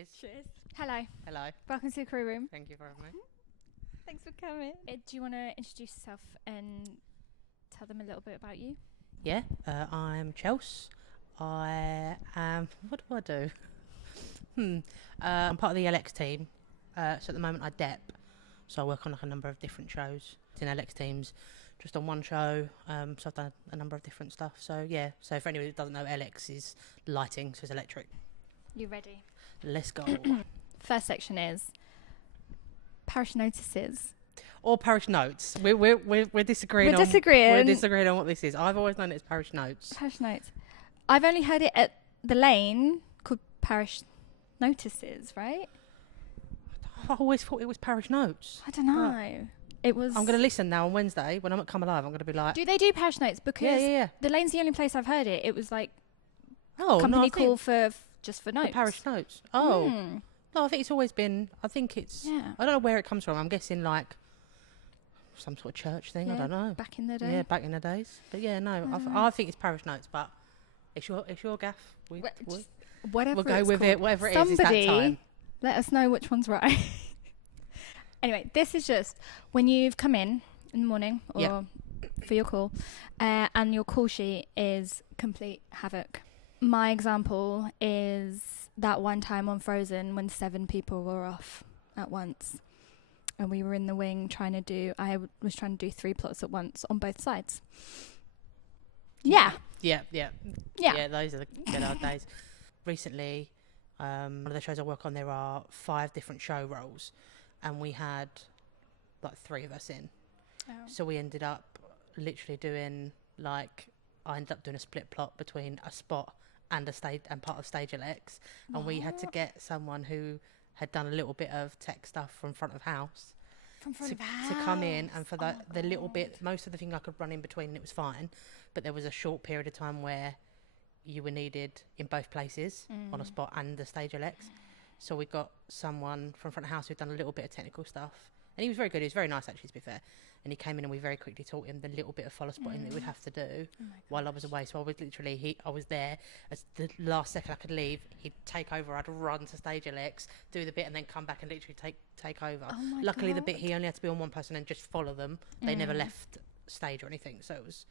Cheers. Cheers. Hello. Hello. Welcome to the crew room. Thank you for having me. Thanks for coming. Do you want to introduce yourself and tell them a little bit about you? Yeah, I'm Chels. I am... What do I do? I'm part of the LX team. So at the moment I dep. So I work on like a number of different shows. It's in LX teams. Just on one show. So I've done a number of different stuff. So yeah. So for anyone who doesn't know, LX is lighting. So it's electric. You ready? Let's go. First section is parish notices. Or parish notes. We're disagreeing. We're disagreeing. We're disagreeing on what this is. I've always known it as parish notes. Parish notes. I've only heard it at the lane called parish notices, right? I always thought it was parish notes. I don't know. It was. I'm going to listen now on Wednesday when I'm at Come Alive. I'm going to be like, Do they do parish notes? Because yeah. the lane's the only place I've heard it. It was like Oh, company no, I call think for just for notes. the parish notes. Oh, Hmm. no, I think it's always been. I think it's. Yeah. I don't know where it comes from. I'm guessing like some sort of church thing. I Yeah, don't know. Back in the day. Yeah, back in the days. But yeah, no, Mm. I think it's parish notes. But it's your gaff. Whatever. We'll go it's with called. it. Whatever it is, it's that Somebody time. let us know which one's right. Anyway, this is just when you've come in the morning or Yep. for your call, and your call sheet is complete havoc. My example is that one time on Frozen when 7 people were off at once. And we were in the wing I was trying to do 3 plots at once on both sides. Yeah. Yeah. Yeah. Those are the good old days. Recently, one of the shows I work on, there are 5 different show roles, and we had like 3 of us in. Oh. So we ended up literally doing I ended up doing a split plot between a spot and a stage and part of Stage LX, and we had to get someone who had done a little bit of tech stuff from front of house From front to, of house. to come in, and for Oh the little God. bit, most of the thing I could run in between, it was fine, but there was a short period of time where you were needed in both places on a spot and the Stage LX. So we got someone from front of house who'd done a little bit of technical stuff, and he was very good. He was very nice, actually, to be fair. And he came in, and we very quickly taught him the little bit of follow spotting that we'd have to do Oh my while I was away. So I was literally, I was there as the last second I could leave. He'd take over. I'd run to Stage LX, do the bit, and then come back and literally take over. Oh my Luckily, the God. bit he only had to be on one person and just follow them. They never left stage or anything, so it was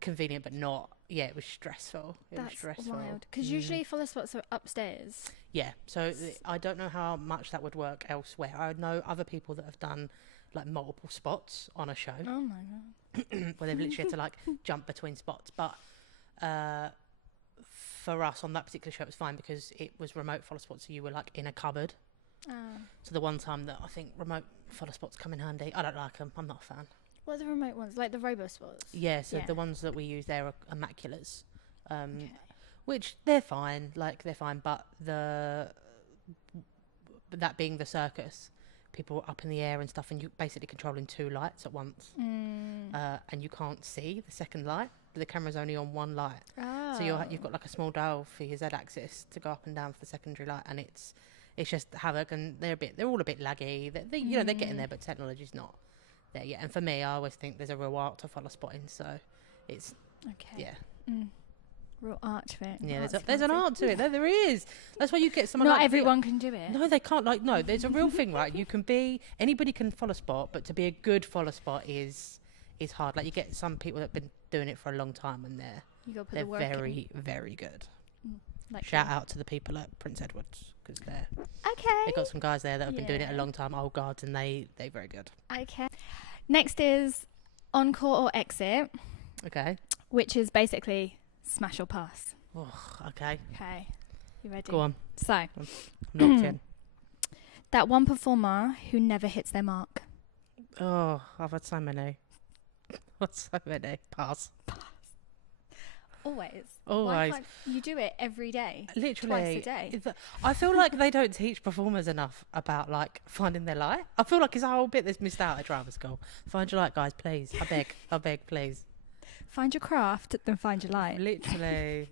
convenient, but not. Yeah, it was stressful. It was That's stressful. wild. Because usually follow spots are upstairs. Yeah, so I don't know how much that would work elsewhere. I know other people that have done like multiple spots on a show Oh my God. where they've literally had to like jump between spots. But for us on that particular show, it was fine because it was remote follow spots, so you were like in a cupboard. Oh. So the one time that I think remote follow spots come in handy, I don't like them. I'm not a fan. What are the remote ones? Like the robo spots? Yeah, so Yeah. the ones that we use there are immaculate. Okay. Which they're fine, but that being the circus, people are up in the air and stuff, and you're basically controlling 2 lights at once, and you can't see the second light. The camera's only on one light, so you've got like a small dial for your Z-axis to go up and down for the secondary light, and it's just havoc. And they're all a bit laggy. They're getting there, but technology's not there yet. And for me, I always think there's a real art to follow spotting, so it's Okay. yeah. Real art to it. Yeah, Artsy there's an fancy. art to it. There is. That's why you get someone. Not like everyone can do it. No, they can't. No, there's a real thing, right? You can be anybody can follow spot, but to be a good follow spot is hard. Like you get some people that've been doing it for a long time, and You got to put they're the work very very good. Like Shout out to the people at Prince Edward's because Okay. they've got some guys there that have been doing it a Yeah. long time, old guards, and they're very good. Okay. Next is encore or exit, Okay. which is basically smash or pass. Oh, okay. Okay. You ready? Go on. So, I'm locked in. that one performer who never hits their mark. Oh, I've had so many. Pass. Always. Always. Why can't you do it every day? Literally. Twice a day. I feel like they don't teach performers enough about like finding their light. I feel like it's a whole bit that's missed out at drama school. Find your light, guys, please. I beg, please. Find your craft, then find your light. Literally.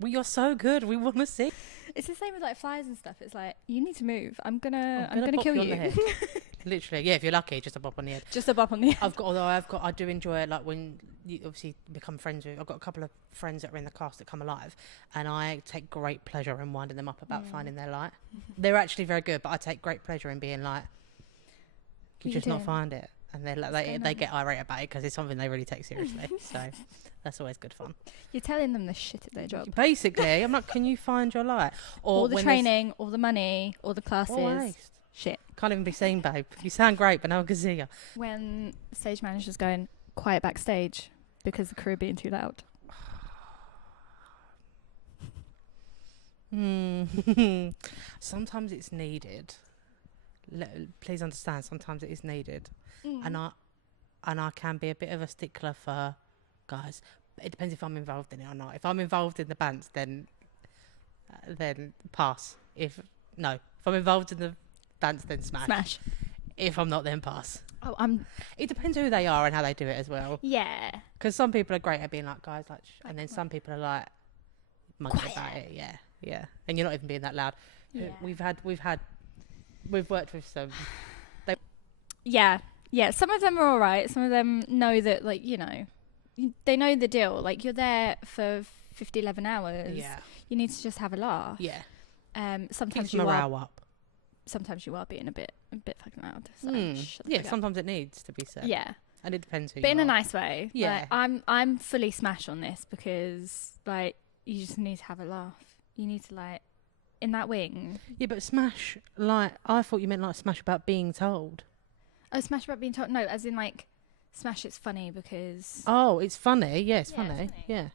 Well, you're so good. We want to see. It's the same with like flyers and stuff. It's like, you need to move. I'm gonna pop kill you on the you. head. Literally. Yeah, if you're lucky, just a bop on the head. Just a bop on the head. I do enjoy it, like when you obviously become friends with. I've got a couple of friends that are in the cast that come alive, and I take great pleasure in winding them up about finding their light. They're actually very good, but I take great pleasure in being like, you just not find it. And they're like, they get irate about it because it's something they really take seriously. So that's always good fun. You're telling them the shit at their job. Basically, I'm like, can you find your light? Or all the training, all the money, all the classes. Always. Shit. Can't even be seen, babe. You sound great, but now I can see you. When stage manager's going quiet backstage because the crew are being too loud. Sometimes it's needed. Please understand, sometimes it is needed. And I can be a bit of a stickler for guys. It depends if I'm involved in it or not. If I'm involved in the bands, then pass. If I'm involved in the bands, then smash. If I'm not, then pass. It depends who they are and how they do it as well. Yeah. Because some people are great at being like, guys, like, and then some people are like, monkey about it. Yeah. And you're not even being that loud. Yeah. We've worked with some. Yeah. Some of them are all right. Some of them know that, like, they know the deal. Like, you're there for 11 hours. Yeah. You need to just have a laugh. Yeah. Sometimes keeps morale up. Sometimes you are being a bit fucking loud. So sometimes it needs to be said. Yeah. And it depends who but you in are. a nice way. Yeah. Like, I'm fully smash on this because, like, you just need to have a laugh. You need to, like, in that wing. Yeah, but smash, like, I thought you meant like smash about being told. Oh, smash about being told? No, as in, like, smash it's funny because... Oh, it's funny. Yeah, it's funny. Yeah.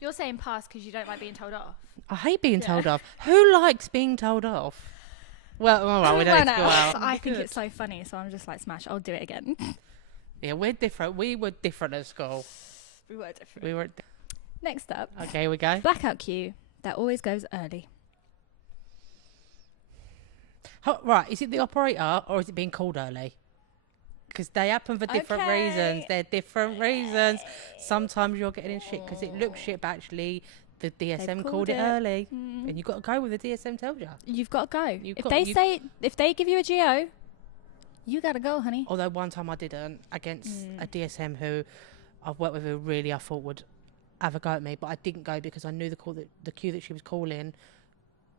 You're saying pass because you don't like being told off. I hate being told off. Who likes being told off? Well, all right, we don't need to go out. I think it's so funny, so I'm just like, smash, I'll do it again. Yeah, we're different. We were different at school. We were different. Next up. Okay, here we go. Blackout queue that always goes early. Right, is it the operator or is it being called early? Because they happen for different reasons. They're different reasons. Sometimes you're getting in shit because it looks shit, but actually the DSM called it early. And you've got to go with the DSM tells you. You've got to go. If they give you a GO, you got to go, honey. Although one time I didn't, against a DSM who I've worked with who really I thought would have a go at me, but I didn't go because I knew the queue that she was calling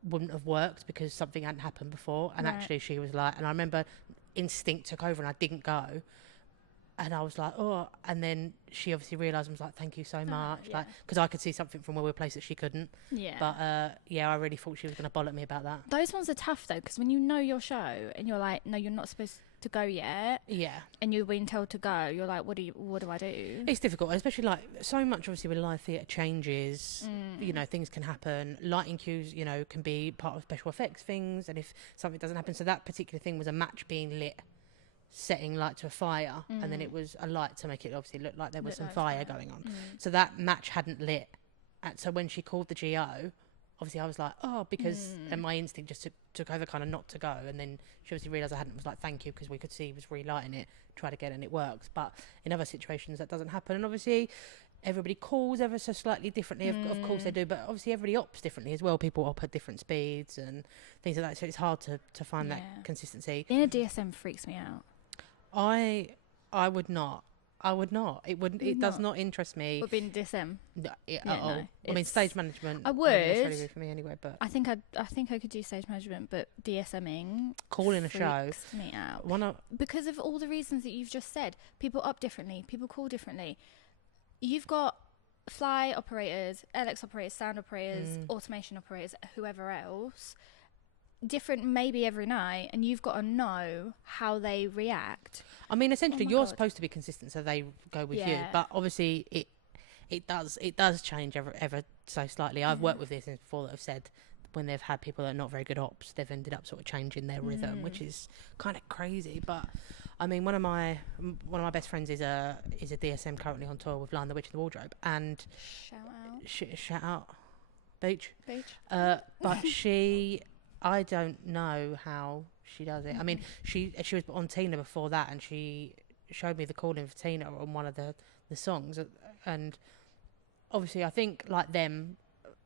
wouldn't have worked because something hadn't happened before. And actually she was like, and I remember instinct took over and I didn't go. And I was like, oh, and then she obviously realised and was like, thank you so much. Like, because I could see something from where we were placed that she couldn't. Yeah. But, I really thought she was going to bollock me about that. Those ones are tough, though, because when you know your show and you're like, no, you're not supposed to go yet. Yeah. And you're being told to go, you're like, what do I do? It's difficult, especially, like, so much, obviously, with live theatre changes, things can happen. Lighting cues, can be part of special effects things, and if something doesn't happen. So that particular thing was a match being lit, setting light to a fire, and then it was a light to make it obviously look like there was some fire going on. So that match hadn't lit. And so when she called the GO, obviously I was like, oh, because and my instinct just took over kind of not to go. And then she obviously realised I hadn't, was like, thank you, because we could see he was relighting it, try to get it, and it works. But in other situations that doesn't happen. And obviously everybody calls ever so slightly differently. Of course they do, but obviously everybody ops differently as well. People op at different speeds and things like that. So it's hard to find that consistency. Being a DSM freaks me out. I would not. It wouldn't. It does not interest me. But being DSM. No, at all. I mean, stage management. I would. Really for me anyway, but I think I could do stage management, but DSMing calling a show freaks me out. Because of all the reasons that you've just said. People up differently. People call differently. You've got fly operators, LX operators, sound operators, automation operators, whoever else. Different maybe every night, and you've got to know how they react. I mean, essentially you're supposed to be consistent so they go with you, but obviously it does change ever so slightly. I've worked with this before that have said when they've had people that are not very good ops, they've ended up sort of changing their rhythm, which is kind of crazy. But I mean, one of my best friends is a DSM currently on tour with Lion the Witch in the Wardrobe, and shout out Beach. But I don't know how she does it. I mean, she was on Tina before that, and she showed me the calling for Tina on one of the songs. And obviously, I think like them,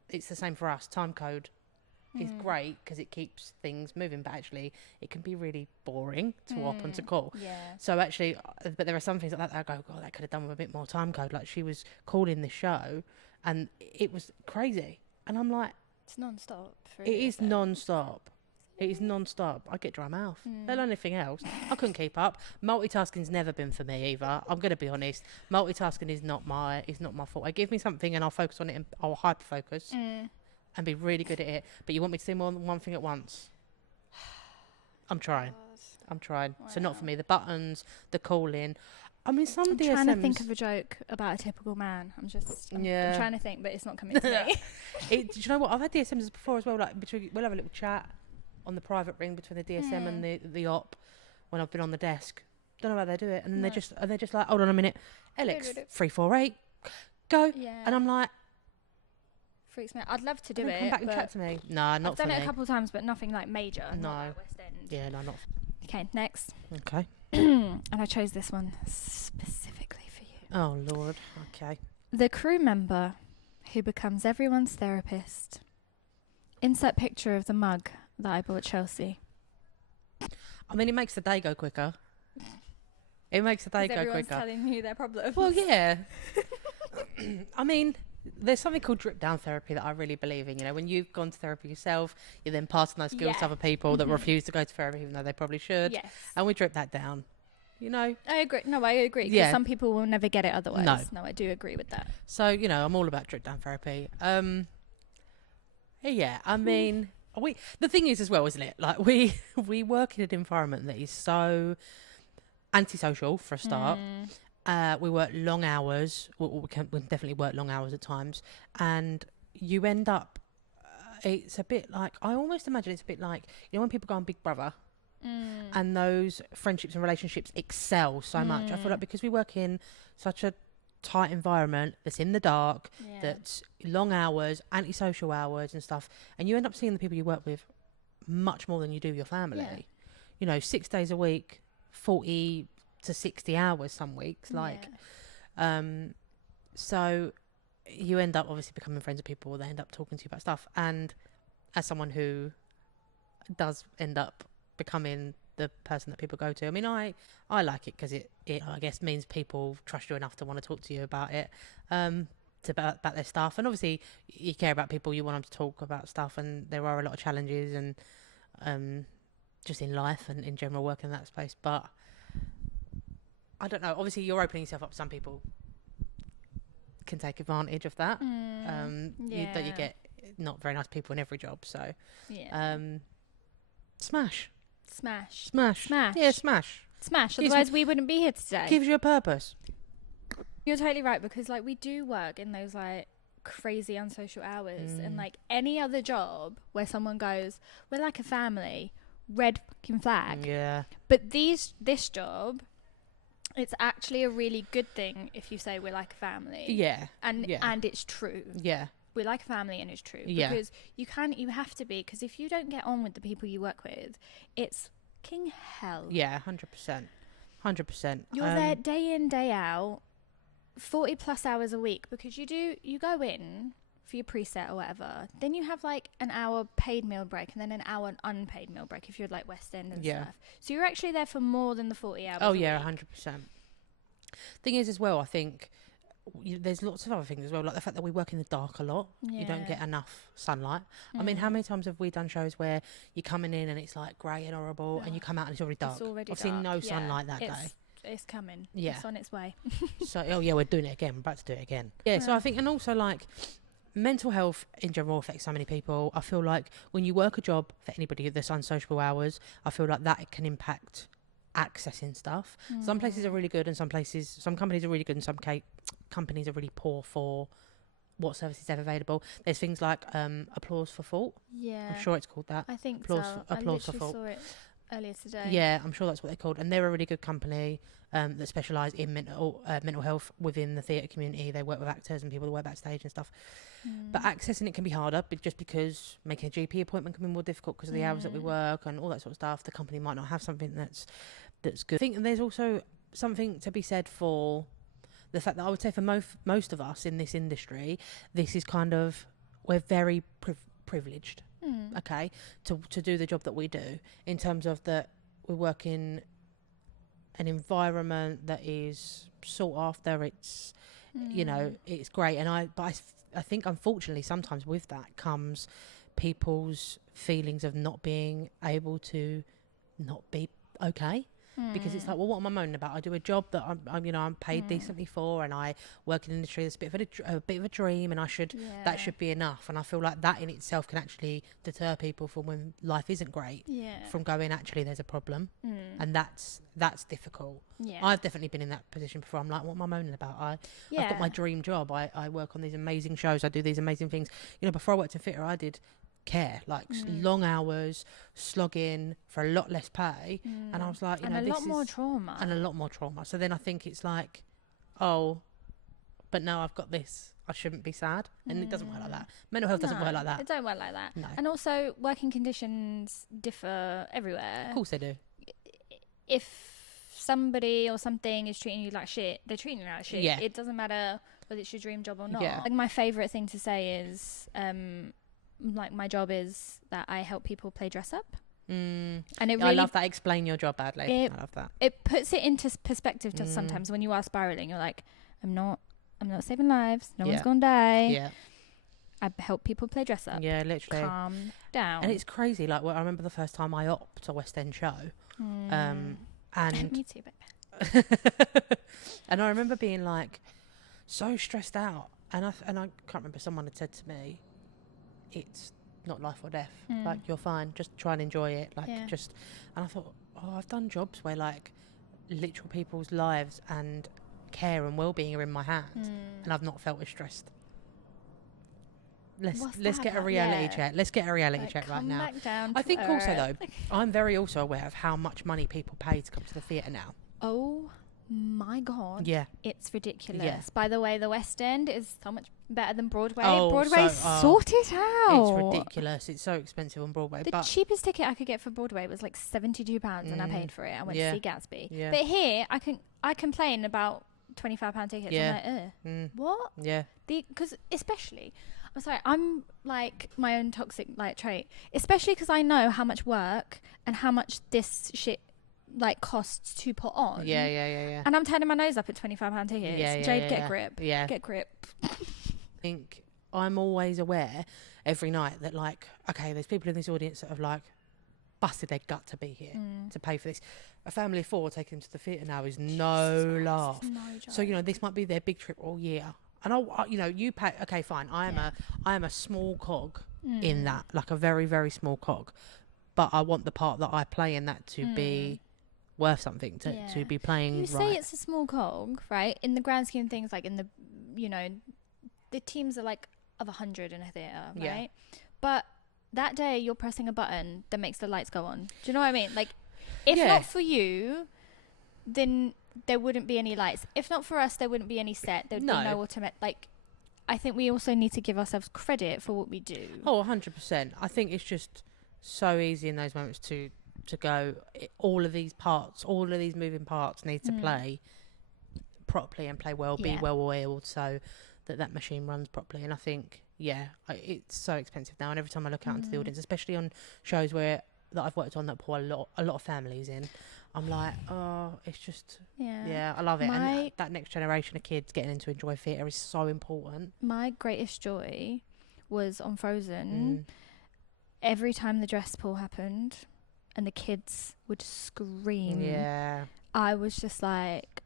it's the same for us. Time code is great because it keeps things moving, but actually it can be really boring to op and to call. So actually, but there are some things like that I go, God, that could have done with a bit more time code. Like she was calling this show and it was crazy. And I'm like, it's non-stop. It is non-stop. It is non-stop. I get dry mouth. Let alone anything else. I couldn't keep up. Multitasking's never been for me either. I'm going to be honest. Multitasking is not my fault. I give me something and I'll focus on it and I'll hyper focus and be really good at it. But you want me to do more than one thing at once? I'm trying. Wow. So not for me. The buttons, the calling. I mean, I'm trying to think of a joke about a typical man. I'm trying to think, but it's not coming to me. Do you know what? I've had DSMs before as well. Like we'll have a little chat on the private ring between the DSM and the op when I've been on the desk. Don't know how they do it, and then they're just like, hold on a minute, Alex, 348, go, and I'm like, freaks me out. I'd love to do it. Come back and chat to me. No, not I've done it a couple of times, but nothing like major. No. Not like West End. Yeah, no, not. Okay, next. Okay. And I chose this one specifically for you. Oh Lord. Okay. The crew member who becomes everyone's therapist. Insert picture of the mug that I bought Chelsea. I mean, it makes the day go quicker. It makes the day go everyone's quicker. Telling you their problems. Well, yeah. I mean, there's something called drip down therapy that I really believe in. You know, when you've gone to therapy yourself, you're then passing those skills to other people that refuse to go to therapy even though they probably should. Yes. And we drip that down. You know? I agree. No, I agree. Because some people will never get it otherwise. No, I do agree with that. So, you know, I'm all about drip down therapy. Yeah, I mean, the thing is as well, isn't it? Like we work in an environment that is so antisocial for a start. We work long hours. We definitely work long hours at times, and you end up. It's a bit like, I almost imagine it's a bit like, you know, when people go on Big Brother, and those friendships and relationships excel so much. I feel like because we work in such a tight environment that's in the dark, that's long hours, antisocial hours and stuff, and you end up seeing the people you work with much more than you do your family. You know, 6 days a week, 40 to 60 hours some weeks, so you end up obviously becoming friends with people. They end up talking to you about stuff, and as someone who does end up becoming the person that people go to, I mean, I like it because it I guess means people trust you enough to want to talk to you about it, about their stuff. And obviously you care about people, you want them to talk about stuff, and there are a lot of challenges and just in life and in general working in that space. But I don't know, obviously you're opening yourself up. Some people can take advantage of that. You get not very nice people in every job, so smash. Yeah, smash. Otherwise we wouldn't be here today. Gives you a purpose. You're totally right, because like we do work in those like crazy unsocial hours, and like any other job where someone goes, we're like a family, red fucking flag. Yeah. But this job, it's actually a really good thing if you say we're like a family. Yeah. And it's true. Yeah. We're like a family, and it's true. Yeah. Because you have to be, because if you don't get on with the people you work with, it's king hell. Yeah, 100%. You're there day in, day out, 40 plus hours a week, because you go in for your preset or whatever, then you have like an hour paid meal break and then an hour unpaid meal break if you're like West End and stuff. So you're actually there for more than the 40 hours. Oh yeah, 100%. Thing is as well, I think there's lots of other things as well, like the fact that we work in the dark a lot. You don't get enough sunlight. I mean, how many times have we done shows where you're coming in and it's like grey and horrible, and you come out and it's already dark? I've seen no sunlight that day. It's coming. Yeah, it's on its way. So we're doing it again. We're about to do it again. So I think, and also like mental health in general affects so many people. I feel like when you work a job for anybody that's unsociable hours, I feel like that can impact accessing stuff. Some places are really good, and some companies are really good, and some companies are really poor for what services they have available. There's things like applause for fault. I'm sure it's called that. I think applause for fault. Saw it earlier today. Yeah, I'm sure that's what they're called, and they're a really good company that specialise in mental health within the theatre community. They work with actors and people that work backstage and stuff. But accessing it can be harder, just because making a GP appointment can be more difficult because of the hours that we work and all that sort of stuff. The company might not have something that's good. I think there's also something to be said for the fact that I would say for most of us in this industry, this is kind of, we're very privileged. okay, to do the job that we do, in terms of that we work in an environment that is sought after. It's you know, it's great. And I think unfortunately sometimes with that comes people's feelings of not being able to not be okay. Because it's like, well, what am I moaning about? I do a job that I'm paid decently for, and I work in an industry that's a bit of a dream, and that should be enough. And I feel like that in itself can actually deter people from, when life isn't great, from going, actually there's a problem, and that's difficult. I've definitely been in that position before. I'm like, what am I moaning about? I've got my dream job. I work on these amazing shows. I do these amazing things. You know, before I worked in theatre, I did care, like long hours, slogging for a lot less pay, and I was like, and a lot more trauma. So then I think it's like, oh, but now I've got this, I shouldn't be sad. And it doesn't work like that. Mental health doesn't work like that. It don't work like that. No. And also working conditions differ everywhere. Of course they do. If somebody or something is treating you like shit, they're treating you like shit. It doesn't matter whether it's your dream job or not. Like, my favorite thing to say is like, my job is that I help people play dress up. And it really, I love that. Explain your job badly. I love that. It puts it into perspective to sometimes when you are spiraling. You're like, I'm not saving lives. No one's gonna die. I help people play dress up. Yeah, literally. Calm down. And it's crazy. Like, well, I remember the first time I opted a West End show. And me too, babe. And I remember being like so stressed out. And I can't remember, someone had said to me, it's not life or death. Like, you're fine. Just try and enjoy it. Like, and I thought, oh, I've done jobs where, like, literal people's lives and care and well-being are in my hands, and I've not felt as stressed. Let's get a reality check. Let's get a reality check right now. I think also, though, I'm very also aware of how much money people pay to come to the theatre now. Oh my God. Yeah. It's ridiculous. Yeah. By the way, the West End is so much better than Broadway. Broadway's sorted out. It's ridiculous. It's so expensive on Broadway. The cheapest ticket I could get for Broadway was like £72 and I paid for it. I went to see Gatsby. Yeah. But here, I complain about £25 tickets. Yeah. I'm like, what? Yeah. Because especially, I'm sorry, I'm like my own toxic like trait. Especially because I know how much work and how much this shit like costs to put on. Yeah. And I'm turning my nose up at £25 tickets. Jade, get a grip. Yeah. Get a grip. I think I'm always aware every night that, like, okay, there's people in this audience that have, like, busted their gut to be here to pay for this. A family of 4 taking them to the theatre now is no laugh. No joke. So, you know, this might be their big trip all year. And I you know, you pay. Okay, fine. I am a small cog in that, like a very, very small cog. But I want the part that I play in that to be worth something, to be playing. You say it's a small cog, right? In the grand scheme of things, like in the, you know, the teams are like of 100 in a theatre, right? Yeah. But that day you're pressing a button that makes the lights go on. Do you know what I mean? Like, if not for you, then there wouldn't be any lights. If not for us, there wouldn't be any set. There'd be no automatic. Like, I think we also need to give ourselves credit for what we do. Oh, 100%. I think it's just so easy in those moments to go, all of these parts, all of these moving parts need to play properly and play well, be well oiled, so that machine runs properly. And I think, it's so expensive now. And every time I look out into the audience, especially on shows that I've worked on that pour a lot of families in, I'm like, oh, it's just, I love it. And that next generation of kids getting into enjoy theatre is so important. My greatest joy was on Frozen. Every time the dress pull happened and the kids would scream, I was just like,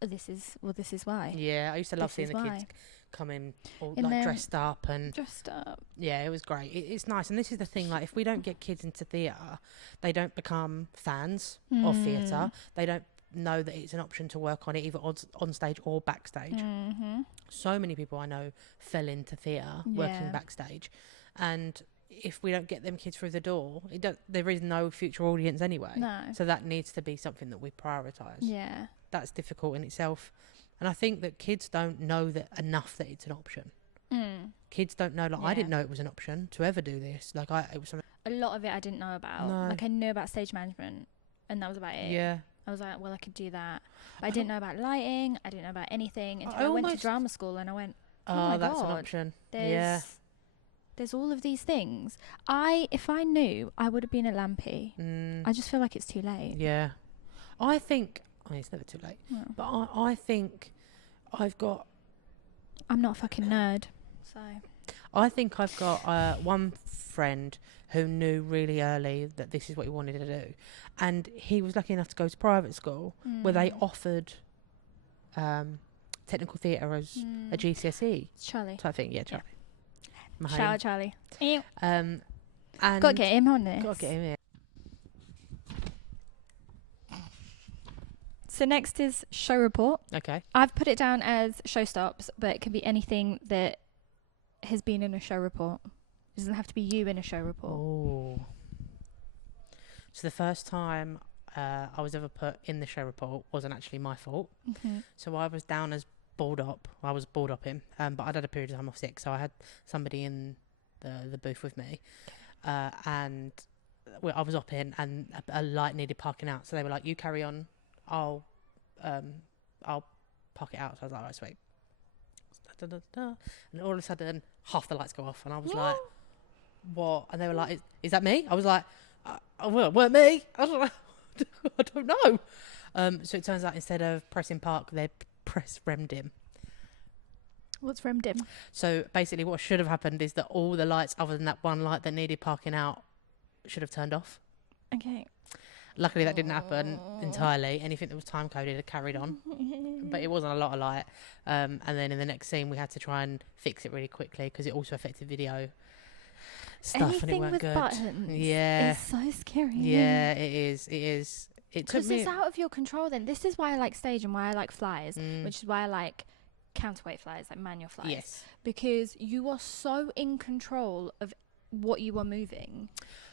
this is why. Yeah, I used to love seeing the kids come in all like dressed up. Yeah, it was great. It's nice. And this is the thing, like, if we don't get kids into theatre, they don't become fans of theatre. They don't know that it's an option to work on it, either on stage or backstage. So many people I know fell into theatre working backstage, and if we don't get them kids through the door, there is no future audience anyway. No. So that needs to be something that we prioritise. Yeah. That's difficult in itself. And I think that kids don't know that enough that it's an option. Kids don't know, like, I didn't know it was an option to ever do this. Like, it was something. A lot of it I didn't know about. No. Like, I knew about stage management, and that was about it. Yeah. I was like, well, I could do that. But I didn't know about lighting. I didn't know about anything until I went to drama school, and I went, oh my that's God, an option. There's all of these things. If I knew, I would have been a lampy. I just feel like it's too late. Yeah. I think, it's never too late, but I think I'm not a fucking nerd, so. I think I've got one friend who knew really early that this is what he wanted to do. And he was lucky enough to go to private school where they offered technical theatre as a GCSE Charlie type thing. Yeah, Charlie. Yeah. Shout out Charlie. And gotta get him on this. Gotta get him in. So next is show report. Okay. I've put it down as show stops, but it can be anything that has been in a show report. It doesn't have to be you in a show report. Oh. So the first time I was ever put in the show report wasn't actually my fault. So I was down as balled up. I was balled up in, but I'd had a period of time off sick, so I had somebody in the booth with me, and I was up in, and a light needed parking out. So they were like, "You carry on. I'll park it out." So I was like, "All right, sweet." And all of a sudden, half the lights go off, and I was like, "What?" And they were like, "Is that me?" I was like, "Well, it weren't me. I don't know." So it turns out instead of pressing park, they press rem dim. What's rem dim? So basically, what should have happened is that all the lights, other than that one light that needed parking out, should have turned off. Okay. Luckily, that didn't happen entirely. Anything that was time coded had carried on, but it wasn't a lot of light. And then in the next scene, we had to try and fix it really quickly because it also affected video stuff. Anything and it weren't with good. Buttons. Yeah, it's so scary. Yeah, it is. It is. It took because me. it's out of your control. Then this is why I like stage and why I like flies, which is why I like counterweight flies, like manual flies. Yes, because you are so in control of what you are moving.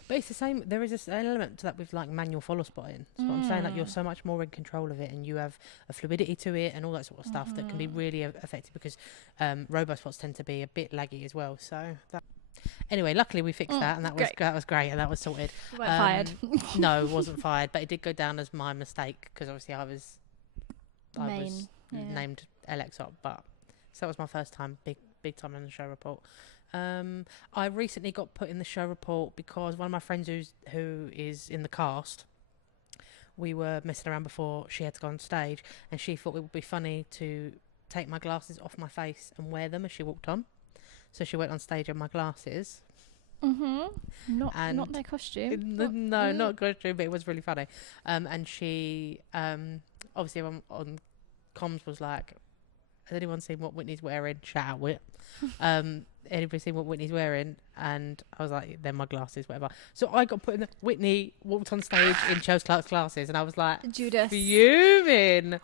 But it's the same. There is an element to that with like manual follow spotting. So I'm saying, like, you're so much more in control of it, and you have a fluidity to it, and all that sort of stuff that can be really effective. Because robo spots tend to be a bit laggy as well. So anyway, luckily we fixed that, and that was great, and that was sorted. You weren't fired. No, wasn't fired, but it did go down as my mistake because obviously I was named LXOP. But so that was my first time, big time in the show report. I recently got put in the show report because one of my friends who is in the cast, we were messing around before she had to go on stage, and she thought it would be funny to take my glasses off my face and wear them as she walked on. So she went on stage in my glasses. Not their costume. Not costume, but it was really funny. And she obviously on comms was like, "Has anyone seen what Whitney's wearing? Shout out, Whit." Anybody seen what Whitney's wearing? And I was like, "They're my glasses, whatever." So I got put in Whitney walked on stage in Chels Clark's glasses, and I was like, Judas, fuming.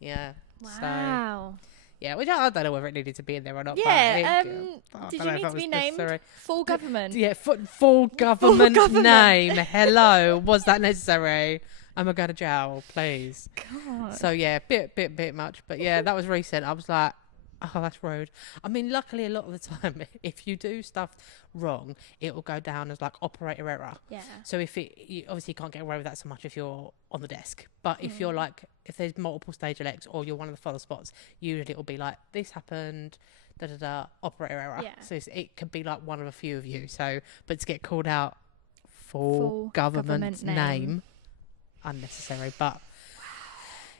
Yeah. Wow. So, yeah, which I don't know whether it needed to be in there or not. Yeah. But did you need to be named? Full government. Yeah, full government name. Hello, was that necessary? Am I going to jail, please? God. So yeah, bit much, but yeah, that was recent. I was like, oh, that's rude. I mean, luckily a lot of the time, if you do stuff wrong, it will go down as like operator error. Yeah. So you obviously can't get away with that so much if you're on the desk. But if you're like, if there's multiple stage elects or you're one of the follow spots, usually it will be like, this happened, operator error. Yeah. So it could be like one of a few of you. So, but to get called out full government name, unnecessary. But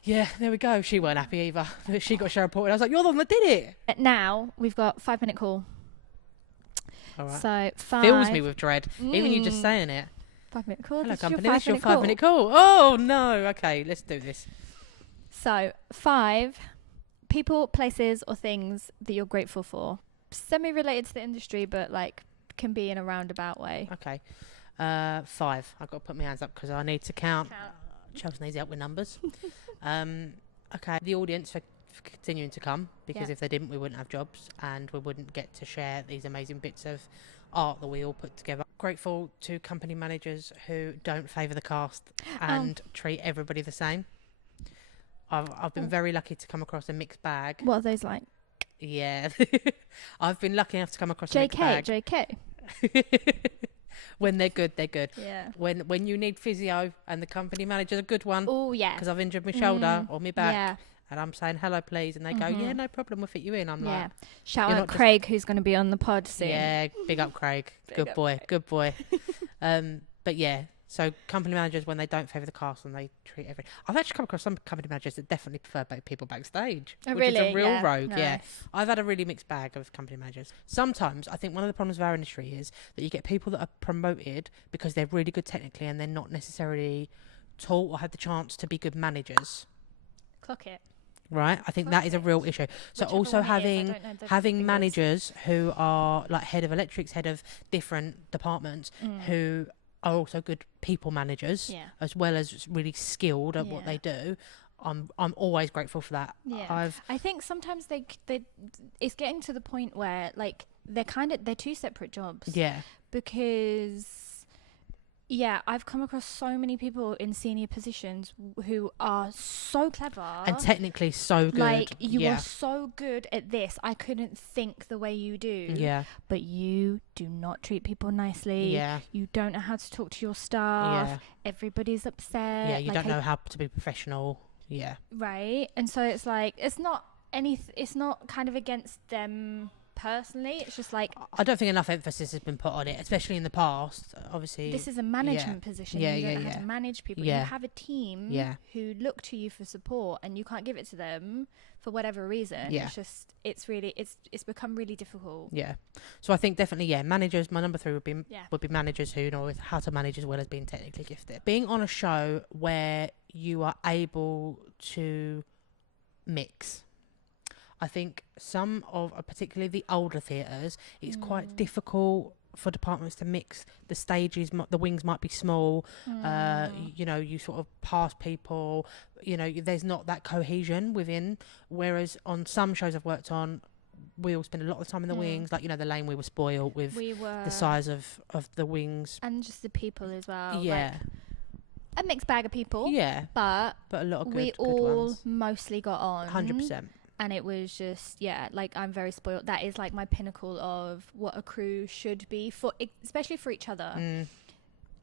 yeah, there we go. She weren't happy either. She got show reported. I was like, you're the one that did it. Now we've got 5 minute call. All right. So 5 fills me with dread. Even you just saying it. 5 minute call. Hello, This company. is your 5 minute call. Oh no. Okay, let's do this. So 5 people, places, or things that you're grateful for. Semi-related to the industry, but like can be in a roundabout way. Okay. 5. I've got to put my hands up because I need to count. Chels needs help with numbers. Okay. The audience for continuing to come, because if they didn't, we wouldn't have jobs and we wouldn't get to share these amazing bits of art that we all put together. Grateful to company managers who don't favour the cast and treat everybody the same. I've been very lucky to come across a mixed bag. What are those like? Yeah. I've been lucky enough to come across a mixed bag. JK. When they're good, they're good. Yeah. When you need physio and the company manager's a good one. Oh, yeah. Because I've injured my shoulder or my back. Yeah. and I'm saying hello please, and they go, yeah, no problem, we'll fit you in. I'm like, shout out Craig, who's going to be on the pod soon. Yeah, big up Craig. Good boy. But yeah, so company managers, when they don't favour the cast and they treat everything. I've actually come across some company managers that definitely prefer people backstage. Oh, which really? is a real rogue. Nice. Yeah, I've had a really mixed bag of company managers. Sometimes I think one of the problems of our industry is that you get people that are promoted because they're really good technically and they're not necessarily taught or had the chance to be good managers. Clock it. Right, I think that is a real issue. So Whichever also having managers who are like head of electrics, head of different departments, who are also good people managers, as well as really skilled at what they do. I'm always grateful for that. Yeah, I think sometimes they it's getting to the point where like they're two separate jobs. Yeah, because. Yeah, I've come across so many people in senior positions who are so clever. And technically so good. Like, you are so good at this. I couldn't think the way you do. Yeah. But you do not treat people nicely. Yeah. You don't know how to talk to your staff. Yeah. Everybody's upset. Yeah, you don't know how to be professional. Yeah. Right? And so it's like, it's not kind of against them personally. It's just like, I don't think enough emphasis has been put on it, especially in the past. Obviously, this is a management position. You don't know how to manage people. You have a team who look to you for support, and you can't give it to them for whatever reason. It's just, it's become really difficult. Yeah. So I think definitely, managers. My number 3 would be managers who know how to manage as well as being technically gifted. Being on a show where you are able to mix. I think some of, particularly the older theatres, it's quite difficult for departments to mix the stages. The wings might be small. You sort of pass people. There's not that cohesion within. Whereas on some shows I've worked on, we all spend a lot of time in the wings. Like, the lane, we were spoiled with the size of the wings. And just the people as well. Yeah. Like, a mixed bag of people. Yeah. But a lot of good ones. Mostly got on. 100%. And it was just, like, I'm very spoiled. That is like my pinnacle of what a crew should be, especially for each other.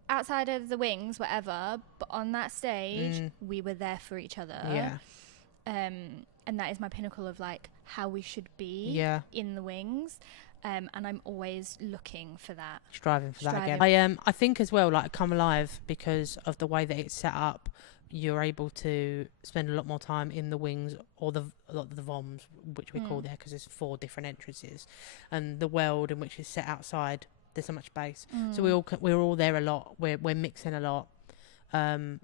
Outside of the wings, whatever, but on that stage, we were there for each other. Yeah. And that is my pinnacle of like how we should be in the wings. And I'm always looking for that. Striving for that again. I think as well, like, Come Alive, because of the way that it's set up, you're able to spend a lot more time in the wings, or a lot of the VOMs, which we call there, because there's 4 different entrances, and the world in which is set outside. There's so much space, so we're all there a lot. We're mixing a lot, and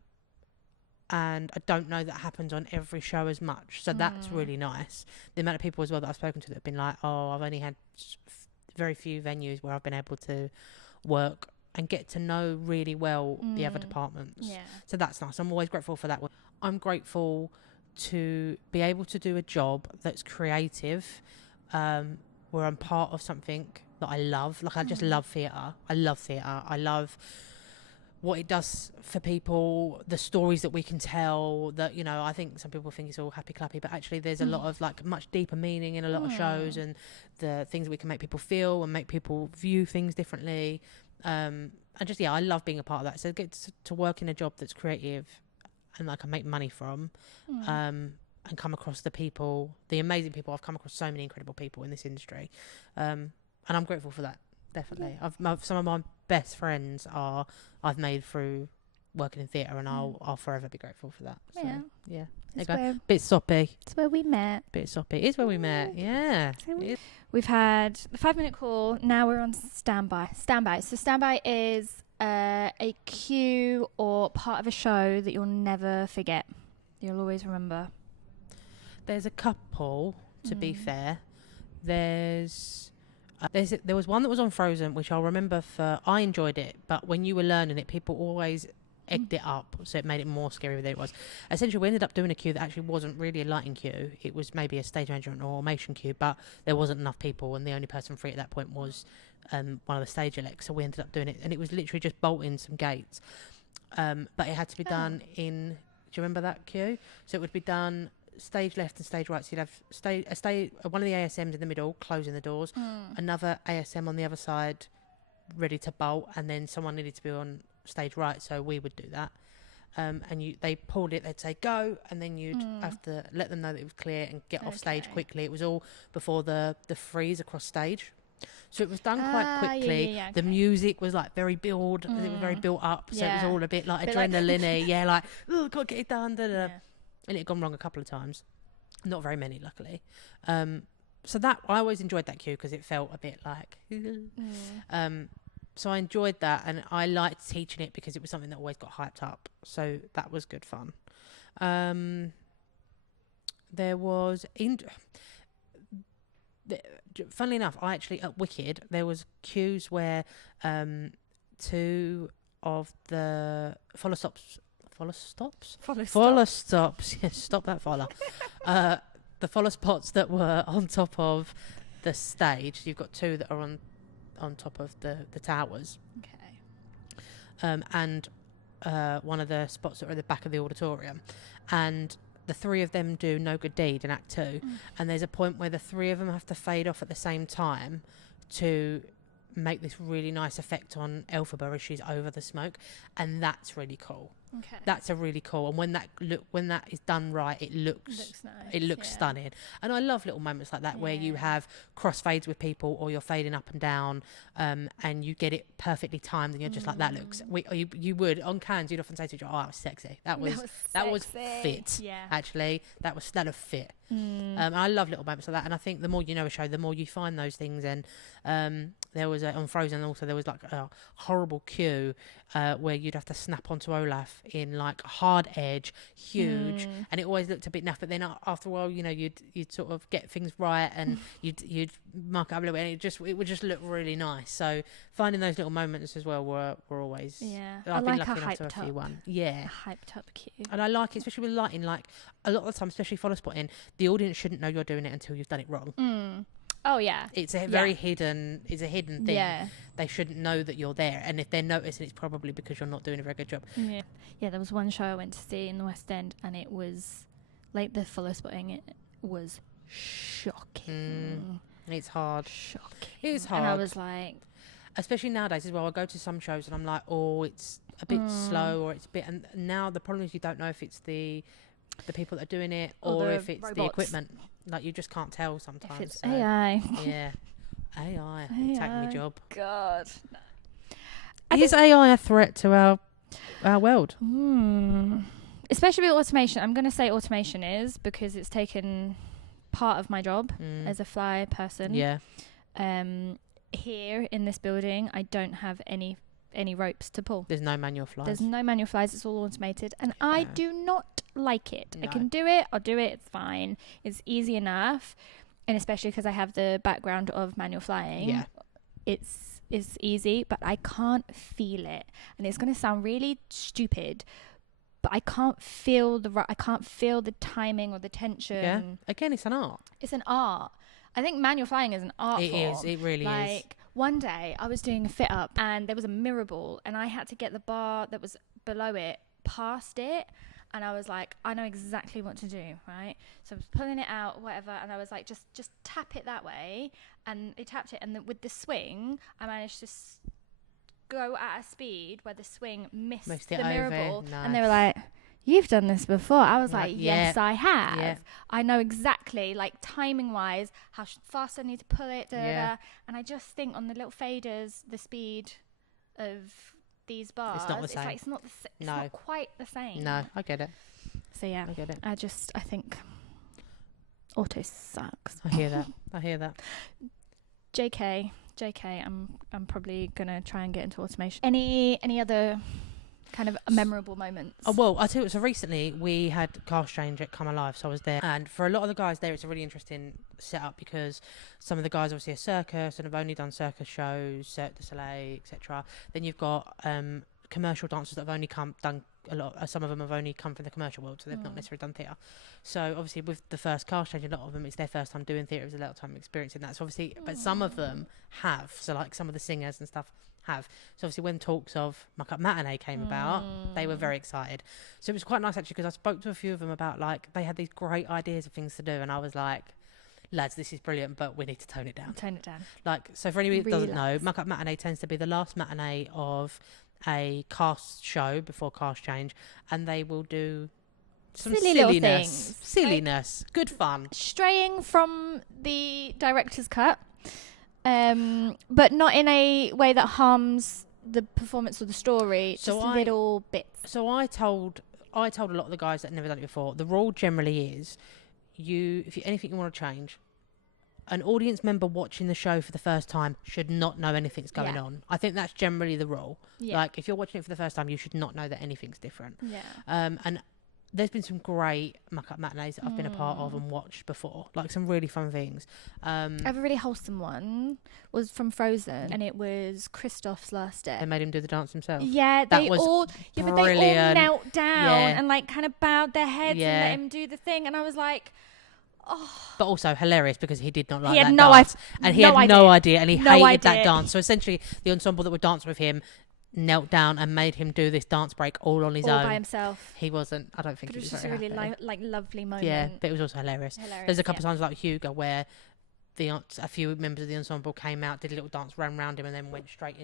I don't know that happens on every show as much. So that's really nice. The amount of people as well that I've spoken to that have been like, "Oh, I've only had very few venues where I've been able to work and get to know really well the other departments." Yeah. So that's nice. I'm always grateful for that one. I'm grateful to be able to do a job that's creative, where I'm part of something that I love. Like, I just love theatre. I love theatre. I love what it does for people, the stories that we can tell, that, I think some people think it's all happy clappy, but actually there's a lot of like much deeper meaning in a lot of shows, and the things that we can make people feel and make people view things differently. And just, I love being a part of that. So I get to work in a job that's creative and I can make money from, and come across the amazing people. I've come across so many incredible people in this industry. And I'm grateful for that. Definitely. Some of my best friends I've made through working in theatre, and I'll forever be grateful for that. So, yeah. There you go. Bit soppy. It's where we met. Bit soppy. It is where we met. Yeah. We've had the 5-minute call. Now we're on standby. So standby is a cue or part of a show that you'll never forget. You'll always remember. There's a couple, to be fair. There was one that was on Frozen, which I'll remember I enjoyed it, but when you were learning it, people always egged it up, so it made it more scary than it was. Essentially, we ended up doing a queue that actually wasn't really a lighting queue. It was maybe a stage management or automation queue, but there wasn't enough people, and the only person free at that point was one of the stage elects, so we ended up doing it, and it was literally just bolting some gates. But it had to be done in... Do you remember that queue? So it would be done... stage left and stage right, so you'd have one of the ASMs in the middle closing the doors, another ASM on the other side ready to bolt, and then someone needed to be on stage right, so we would do that. and they pulled it, they'd say go, and then you'd have to let them know that it was clear and get off stage quickly. It was all before the freeze across stage. So it was done quite quickly. Okay. The music was like very it was very built up. So it was all a bit like adrenaline-y. Yeah, like, oh, got to get it done. Da, da. Yeah. And it had gone wrong a couple of times. Not very many, luckily. So that, I always enjoyed that cue because it felt a bit like, so I enjoyed that, and I liked teaching it because it was something that always got hyped up. So that was good fun. There was... funnily enough, I actually at Wicked there was cues where two of the follow stops, yes, stop that follow. The follow spots that were on top of the stage, you've got two that are on top of the towers, and one of the spots that are at the back of the auditorium, and the three of them do No Good Deed in Act 2, and there's a point where the three of them have to fade off at the same time to make this really nice effect on Elphaba as she's over the smoke, and that's really cool. Okay. That's a really cool, and when that is done right, it looks nice, stunning. And I love little moments like that where you have crossfades with people, or you're fading up and down, and you get it perfectly timed, and you're just like, that looks. You would on cans, you'd often say to each other, "Oh, that was sexy. That was fit. Yeah. Actually, that would fit." I love little moments like that, and I think the more you know a show, the more you find those things. And there was on Frozen also, there was like a horrible cue where you'd have to snap onto Olaf in like hard edge, huge, and it always looked a bit naff. But then after a while, you know, you'd sort of get things right, and you'd mark it up a little bit, and it would just look really nice. So finding those little moments as well were always I've been lucky enough to have a few one. Yeah, a hyped up cue, and I like it, especially with lighting. Like a lot of the time, especially follow spotting, the audience shouldn't know you're doing it until you've done it wrong. Oh yeah, it's a very hidden. It's a hidden thing. Yeah, they shouldn't know that you're there, and if they're noticing, it's probably because you're not doing a very good job. Yeah. There was one show I went to see in the West End, and it was like the follow spotting. It was shocking. It's hard. Shocking. It's hard. And I was like, especially nowadays as well. I go to some shows and I'm like, oh, it's a bit slow, or it's a bit. And now the problem is you don't know if it's the people that are doing it, or if it's robots. The equipment. Like, you just can't tell sometimes. If it's AI. Yeah. AI. Attacking my job. God. Is AI a threat to our world? Especially with automation. I'm going to say automation is, because it's taken part of my job as a fly person. Yeah. Here in this building, I don't have any ropes to pull. There's no manual flies. It's all automated, and I do not like it. No. I can do it. I'll do it. It's fine. It's easy enough, and especially because I have the background of manual flying. Yeah. It's easy, but I can't feel it, and it's going to sound really stupid, but I can't feel the timing or the tension. Yeah. Again, it's an art. It's an art. I think manual flying is an art form. It is. It really is. One day I was doing a fit up, and there was a mirror ball, and I had to get the bar that was below it past it, and I was like, I know exactly what to do, right? So I was pulling it out, whatever, and I was like, just tap it that way, and they tapped it, and with the swing, I managed to go at a speed where the swing missed the mirror ball, nice. And they were like, "You've done this before." I was like, yes, I have. Yeah. I know exactly, like, timing wise, how fast I need to pull it. And I just think on the little faders, the speed of these bars, it's not the same. It's not quite the same. No, I get it. So yeah, I get it. I think auto sucks. I hear that. JK, I'm probably gonna try and get into automation. Any other kind of memorable moments? Oh, well, I'll tell you, so recently we had Cast Change at Come Alive, so I was there, and for a lot of the guys there, it's a really interesting setup, because some of the guys obviously are circus and have only done circus shows, Cirque du Soleil, etc. Then you've got commercial dancers that have only done a lot. Some of them have only come from the commercial world, so they've not necessarily done theatre. So obviously with the first Cast Change, a lot of them, it's their first time doing theatre. It was a lot of time experiencing that. So obviously, but some of them have. So like some of the singers and stuff have. So obviously when talks of Muck Up Matinee came about, they were very excited. So it was quite nice actually, because I spoke to a few of them about, like, they had these great ideas of things to do, and I was like, lads, this is brilliant, but we need to tone it down. Tone it down. Like, so for anybody that doesn't know, Muck Up Matinee tends to be the last matinee of a cast show before cast change, and they will do some Silly little things. Silliness. Good fun. Straying from the director's cut, but not in a way that harms the performance or the story. So just little bits. So I told a lot of the guys that had never done it before, the rule generally is if anything you want to change, an audience member watching the show for the first time should not know anything's going on. I think that's generally the rule. Yeah. Like, if you're watching it for the first time, you should not know that anything's different. Yeah. And there's been some great muck-up matinees that I've been a part of and watched before. Like, some really fun things. I have a really wholesome one. Was from Frozen, and it was Kristoff's last day. They made him do the dance himself. Yeah, that was but they all knelt down and like kind of bowed their heads and let him do the thing. And I was like, oh. But also hilarious because he did not like that dance. And he had no idea, and he hated that dance. So essentially, the ensemble that would dance with him knelt down and made him do this dance break all on his own. All by himself. He wasn't, I don't think but he was just very a really happy. Lovely moment. Yeah, but it was also hilarious. There's a couple of times like Hugo where a few members of the ensemble came out, did a little dance, ran around him, and then went straight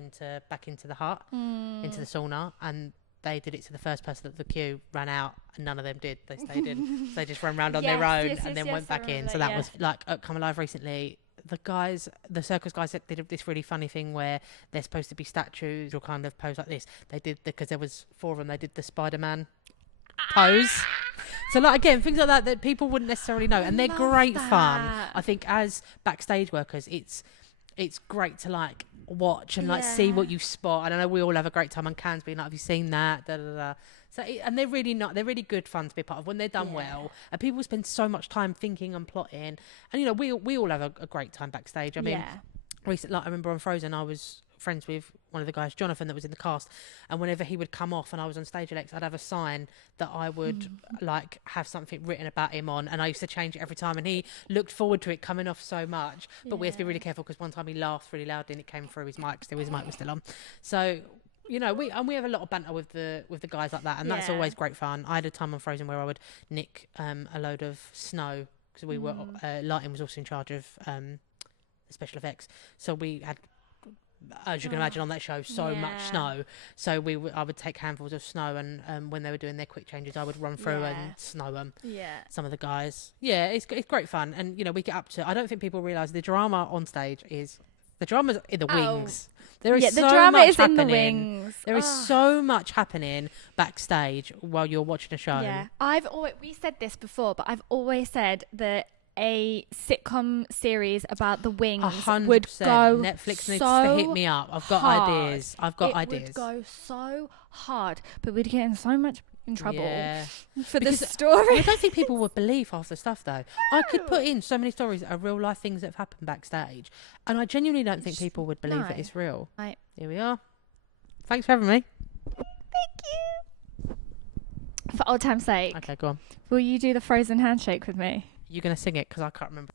back into the hut, into the sauna, and they did it to the first person at the queue, ran out, and none of them did. They stayed in. So they just ran around on their own and then went back in. So that was like at Come Alive recently. The circus guys did this really funny thing where they're supposed to be statues or kind of pose like this. They did, because there was 4 of them, they did the Spider-Man pose. So like, again, things like that people wouldn't necessarily know, and they're great fun. I think as backstage workers, it's great to like watch and like see what you spot. I don't know, we all have a great time on cans being like, have you seen that? Da, da, da. So and they're really good fun to be a part of when they're done well, and people spend so much time thinking and plotting, and you know, we all have a great time backstage. I mean, recently, like, I remember on Frozen, I was friends with one of the guys, Jonathan, that was in the cast, and whenever he would come off and I was on stage, Alex, I'd have a sign that I would like have something written about him on, and I used to change it every time, and he looked forward to it coming off so much. But we had to be really careful, because one time he laughed really loudly and it came through his mic, still his mic was still on. So you know, we have a lot of banter with the guys like that, and that's always great fun. I had a time on Frozen where I would nick a load of snow, because we were Lighting was also in charge of the special effects, so we had, as you can imagine, on that show, so much snow. So I would take handfuls of snow, and when they were doing their quick changes, I would run through and snow them. Yeah, some of the guys. Yeah, it's great fun, and you know, we get up to. I don't think people realise the drama on stage is the drama's in the wings. There is so much happening. In the wings. There is so much happening backstage while you're watching a show. Yeah, we said this before, but I've always said that a sitcom series about the wings 100%. Would go Netflix needs to hit me up. I've got ideas. It would go so hard, but we'd get in so much trouble for the story. I don't think people would believe half the stuff, though. I could put in so many stories that are real life things that have happened backstage, and I genuinely don't think people would believe that it's real. Right. Here we are. Thanks for having me. Thank you. For old time's sake. Okay, go on. Will you do the Frozen handshake with me? You're going to sing it, because I can't remember.